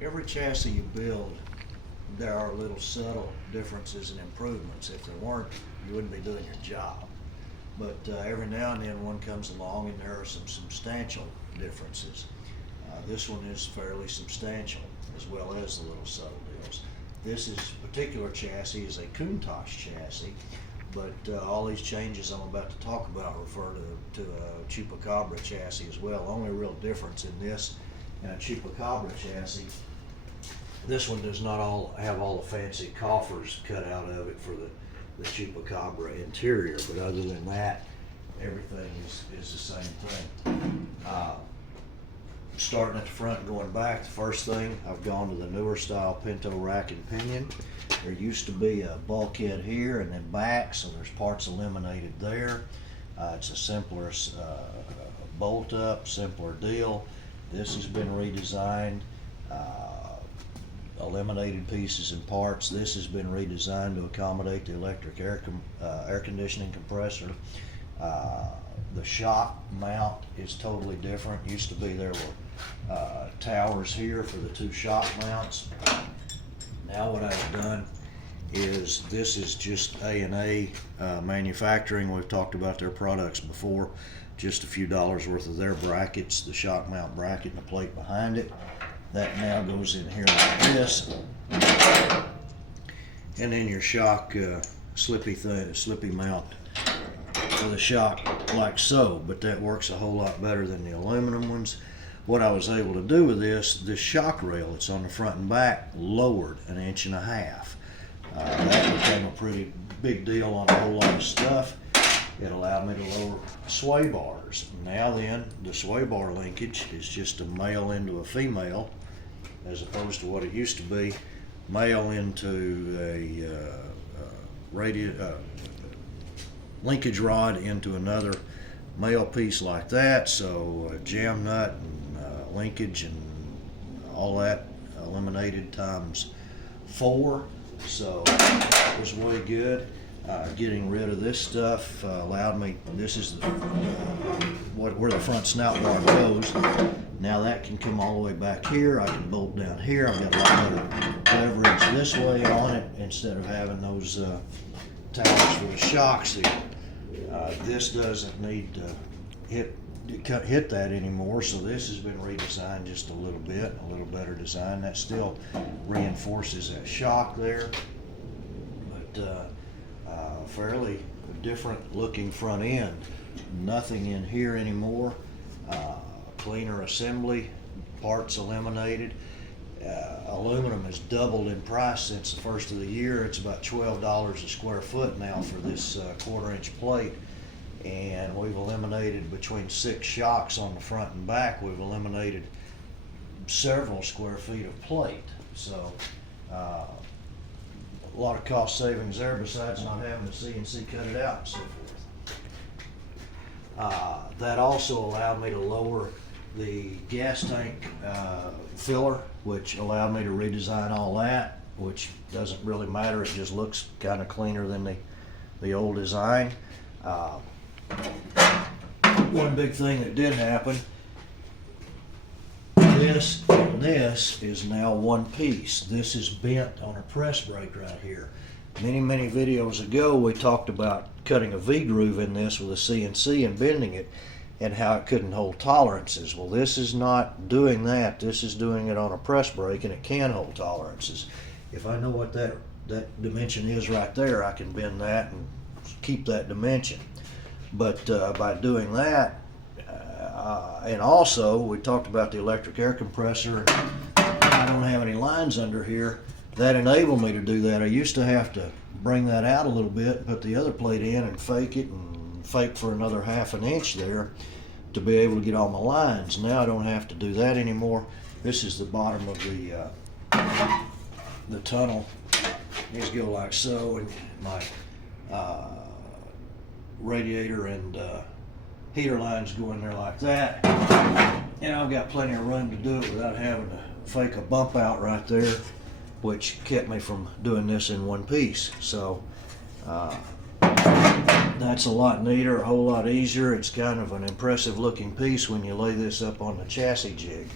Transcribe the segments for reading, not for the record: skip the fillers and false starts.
Every chassis you build, there are little subtle differences and improvements. If there weren't, you wouldn't be doing your job. But every now and then one comes along and there are some substantial differences. This one is fairly substantial, as well as the little subtle deals. This particular chassis is a Countach chassis, but all these changes I'm about to talk about refer to a Chupacabra chassis as well. The only real difference in this and a Chupacabra chassis, this one does not have all the fancy coffers cut out of it for the Chupacabra interior, but other than that, everything is the same thing. Starting at the front and going back, the first thing, I've gone to the newer style Pinto rack and pinion. There used to be a bulkhead here and then back, so there's parts eliminated there. It's a simpler bolt up, simpler deal. This has been redesigned, eliminated pieces and parts. This has been redesigned to accommodate the electric air conditioning compressor. The shock mount is totally different. Used to be there were towers here for the two shock mounts. Now what I've done is this is just A&A manufacturing. We've talked about their products before. Just a few dollars worth of their brackets, the shock mount bracket and the plate behind it. That now goes in here like this. And then your shock slippy mount for the shock like so, but that works a whole lot better than the aluminum ones. What I was able to do with this shock rail that's on the front and back lowered 1.5 inches. That became a pretty big deal on a whole lot of stuff. It allowed me to lower sway bars. Now then, the sway bar linkage is just a male into a female, as opposed to what it used to be, male into a linkage rod into another male piece like that. So jam nut and linkage and all that eliminated times 4. So it was way good. Getting rid of this stuff allowed me, this is where the front snout bar goes. Now that can come all the way back here. I can bolt down here. I've got a lot of leverage this way on it instead of having those towers for the shocks here. This doesn't need to hit that anymore, so this has been redesigned just a little bit, a little better design. That still reinforces that shock there, but fairly different looking front end. Nothing in here anymore. Cleaner assembly, parts eliminated. Aluminum has doubled in price since the first of the year. It's about $12 a square foot now for this 1/4 inch plate, and we've eliminated between 6 shocks on the front and back. We've eliminated several square feet of plate, so a lot of cost savings there besides not having to CNC cut it out and so forth. That also allowed me to lower the gas tank filler, which allowed me to redesign all that, which doesn't really matter. It just looks kind of cleaner than the old design. One big thing that did happen, this and this is now one piece. This is bent on a press brake right here. Many videos ago we talked about cutting a V-groove in this with a CNC and bending it, and how it couldn't hold tolerances. Well, this is not doing that. This is doing it on a press brake, and it can hold tolerances. If I know what that dimension is right there, I can bend that and keep that dimension. But by doing that, and also we talked about the electric air compressor, I don't have any lines under here. That enabled me to do that. I used to have to bring that out a little bit, put the other plate in and fake it, and fake for another 1/2 inch there to be able to get all my lines. Now I don't have to do that anymore. This is the bottom of the tunnel. These go like so, and my radiator and heater lines go in there like that. And I've got plenty of room to do it without having to fake a bump out right there, which kept me from doing this in one piece. So that's a lot neater, a whole lot easier. It's kind of an impressive looking piece when you lay this up on the chassis jig.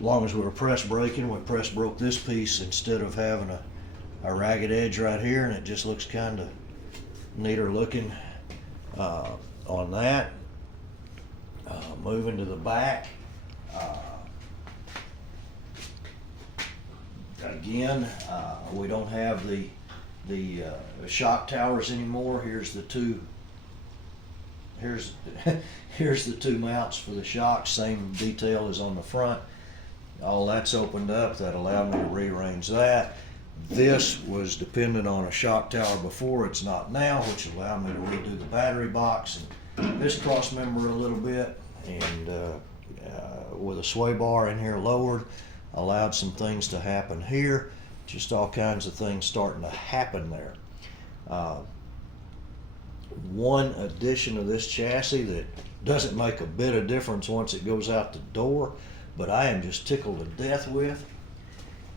as long as we were press braking, we press broke this piece instead of having a ragged edge right here, and it just looks kind of neater looking on that. Moving to the back, again, we don't have the shock towers anymore. Here's the two. Here's the two mounts for the shocks. Same detail as on the front. All that's opened up. That allowed me to rearrange that. This was dependent on a shock tower before. It's not now, which allowed me to redo the battery box and this cross member a little bit. And with a sway bar in here lowered, allowed some things to happen here. Just all kinds of things starting to happen there. One addition of this chassis that doesn't make a bit of difference once it goes out the door, but I am just tickled to death with,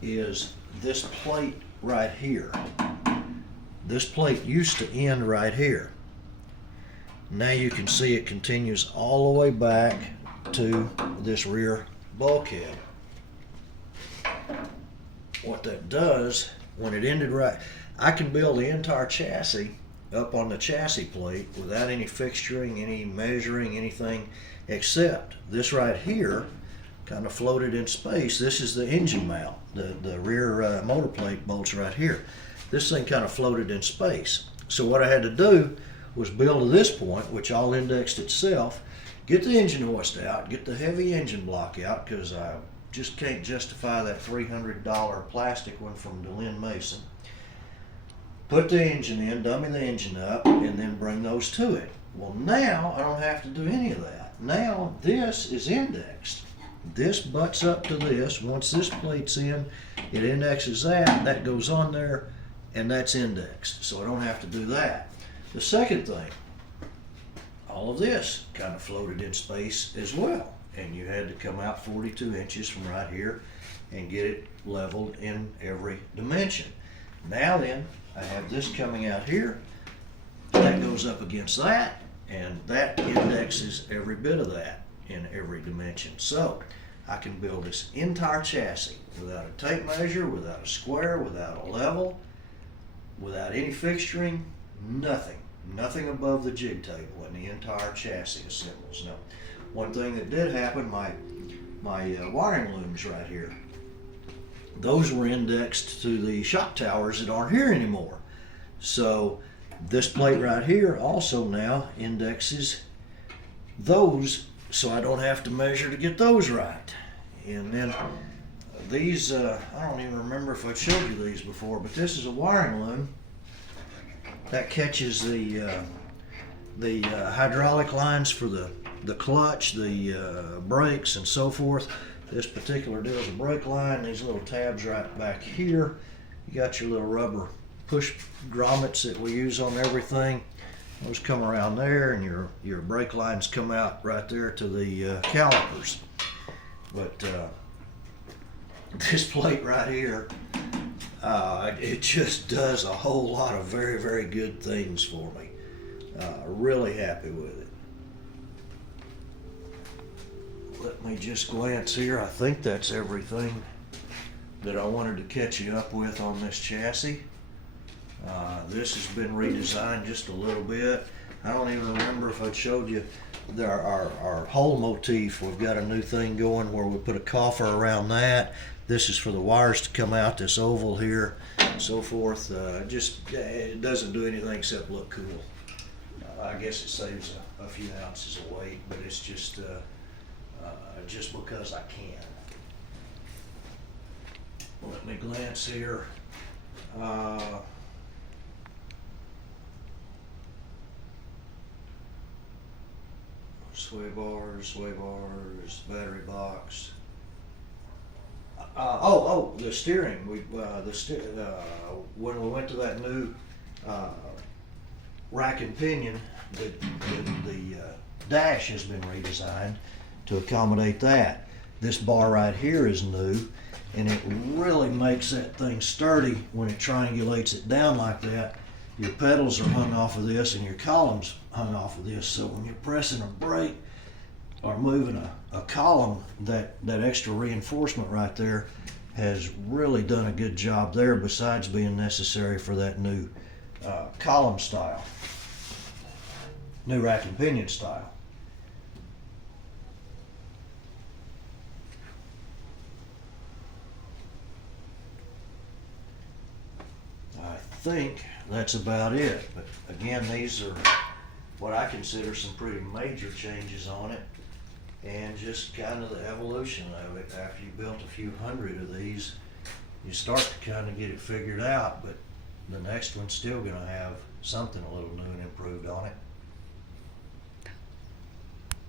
is this plate right here. This plate used to end right here. Now you can see it continues all the way back to this rear bulkhead. What that does, when it ended right, I can build the entire chassis up on the chassis plate without any fixturing, any measuring, anything, except this right here kind of floated in space. This is the engine mount. The rear motor plate bolts right here. This thing kind of floated in space. So what I had to do was build to this point, which all indexed itself, get the engine hoist out, get the heavy engine block out, because I just can't justify that $300 plastic one from DeLynn Mason. Put the engine in, dummy the engine up, and then bring those to it. Well, now I don't have to do any of that. Now this is indexed. This butts up to this. Once this plate's in, it indexes that. That goes on there, and that's indexed. So I don't have to do that. The second thing, all of this kind of floated in space as well. And you had to come out 42 inches from right here and get it leveled in every dimension. Now then, I have this coming out here. That goes up against that, and that indexes every bit of that in every dimension. So I can build this entire chassis without a tape measure, without a square, without a level, without any fixturing, nothing. Nothing above the jig table in the entire chassis assembles. Now, one thing that did happen, my wiring looms right here, those were indexed to the shock towers that aren't here anymore. So this plate right here also now indexes those, so I don't have to measure to get those right. And then these, I don't even remember if I've showed you these before, but this is a wiring loom that catches the hydraulic lines for the clutch, the brakes, and so forth. This particular deal is a brake line. These little tabs right back here. You got your little rubber push grommets that we use on everything. Those come around there, and your brake lines come out right there to the calipers. But this plate right here, it just does a whole lot of very, very good things for me. Really happy with it. Let me just glance here. I think that's everything that I wanted to catch you up with on this chassis. This has been redesigned just a little bit. I don't even remember if I showed you our hole motif. We've got a new thing going where we put a coffer around that. This is for the wires to come out, this oval here, and so forth. It doesn't do anything except look cool. I guess it saves a few ounces of weight, but it's just because I can. Let me glance here. Sway bars, battery box. The steering. When we went to that new rack and pinion, the dash has been redesigned to accommodate that. This bar right here is new, and it really makes that thing sturdy when it triangulates it down like that. Your pedals are hung off of this, and your columns hung off of this, so when you're pressing a brake, or moving a column, that extra reinforcement right there has really done a good job there, besides being necessary for that new column style, new rack and pinion style. I think that's about it, but again, these are what I consider some pretty major changes on it, and just kind of the evolution of it. After you built a few hundred of these, you start to kind of get it figured out, but the next one's still going to have something a little new and improved on it.